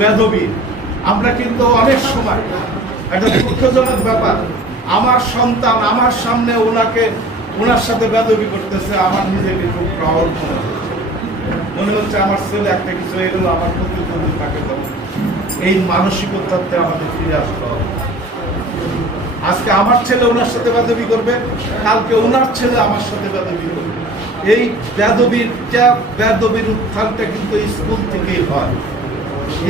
বেদবি। আমরা কিন্তু অনেক সময় একটা দুঃখজনক ব্যাপার, আমার সন্তান আমার সামনে ওনার সাথে বেদবি করতেছে, আমার নিজেকে খুব প্রাউড মনে হচ্ছে আমার ছেলে একটা কিছু এগুলো আমার প্রতিদ্বন্দ্বী থাকে। তো এই মানসিকতাতে আমাদের ফিরে আসতে হবে। আজকে আমার ছেলে ওনার সাথে বেদবি করবে, কালকে ওনার ছেলে আমার সাথে বেদবি করবে। এই বেদবির উত্থানটা কিন্তু স্কুল থেকেই হয়।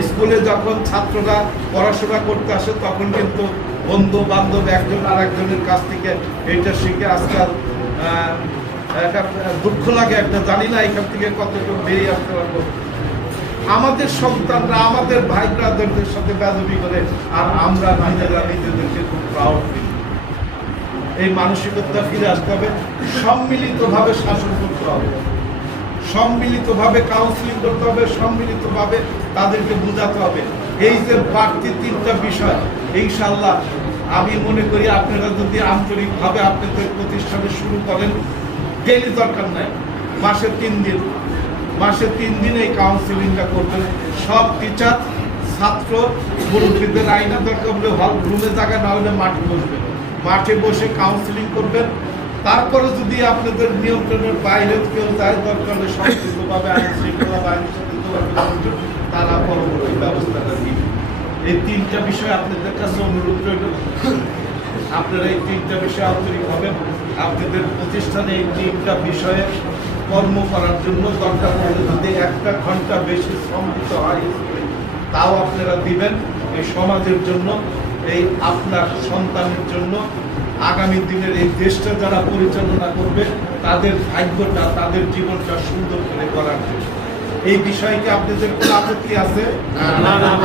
স্কুলে যখন ছাত্ররা পড়াশোনা করতে আসে তখন কিন্তু বন্ধু বান্ধব একজন আর একজনের কাছ থেকে এইটা শিখে আজকাল একটা দুঃখ লাগে, একটা জানি না এখান থেকে কতটুকু বেরিয়ে আসতে পারবো। আমাদের সন্তানরা আমাদের ভাই ব্রাদারদের সাথে বেদবি করে, আর আমরা নিজেদেরকে খুব প্রাউড ফিল। এই মানসিকতা ফিরে আসতে হবে, সম্মিলিতভাবে শাসন করতে হবে, সম্মিলিতভাবে কাউন্সিলিং করতে হবে, সম্মিলিতভাবে তাদেরকে বোঝাতে হবে। এই যে বাড়তি 3টা বিষয়, ইনশাআল্লাহ আমি মনে করি আপনারা যদি আন্তরিকভাবে আপনাদের প্রতিষ্ঠানে শুরু করেন, ডেইলি দরকার নাই, মাসে 3 দিন এই কাউন্সিলিংটা করবেন। সব টিচার, ছাত্র, মুরব্বীদের আইনা দরকার হলে হল রুমে জায়গা না হলে মাঠে বসবেন, মাঠে বসে কাউন্সিলিং করবেন। তারপরে যদি আপনাদের নিয়ন্ত্রণের বাইরে কেউ যায়, দরকার হলে সংস্কৃতভাবে আইন শৃঙ্খলা বাহিনীর সাথে তারা পরবর্তী ব্যবস্থাটা দিবে। এই 3টা বিষয় আপনাদের কাছে অনুরোধ রইল, আপনারা এই 3টা বিষয়ে আন্তরিক হবেন। আপনাদের প্রতিষ্ঠানে এই 3টা বিষয়ে কর্ম করার জন্য দরকার পড়লে যদি 1 ঘন্টা বেশি শ্রম দিতে হয় তাও আপনারা দিবেন। এই সমাজের জন্য, এই আপনার সন্তানের জন্য, আগামী দিনের এই দেশটা যারা পরিচালনা করবে তাদের ভাগ্যটা, তাদের জীবনটা সুন্দর করে করার জন্য। এই বিষয়কে আপনাদের কোনো আপত্তি আছে?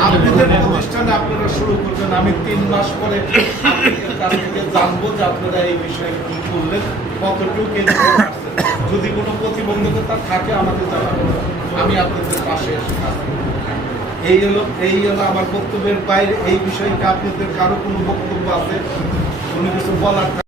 আপনাদের প্রতিষ্ঠানে আপনারা শুরু করবেন, আমি 3 মাস পরে আপনাদের কাছ থেকে জানবো যে আপনারা এই বিষয়ে কি করলেন, কতটুকু এগিয়ে আসছেন। যদি কোনো প্রতিবন্ধকতা থাকে আমাকে জানাবেন, আমি আপনাদের পাশে এসে থাকবো। এই হলো আমার বক্তব্যের বাইরে এই বিষয়কে আপনাদের কারো কোনো বক্তব্য আছে, কোনো কিছু বলার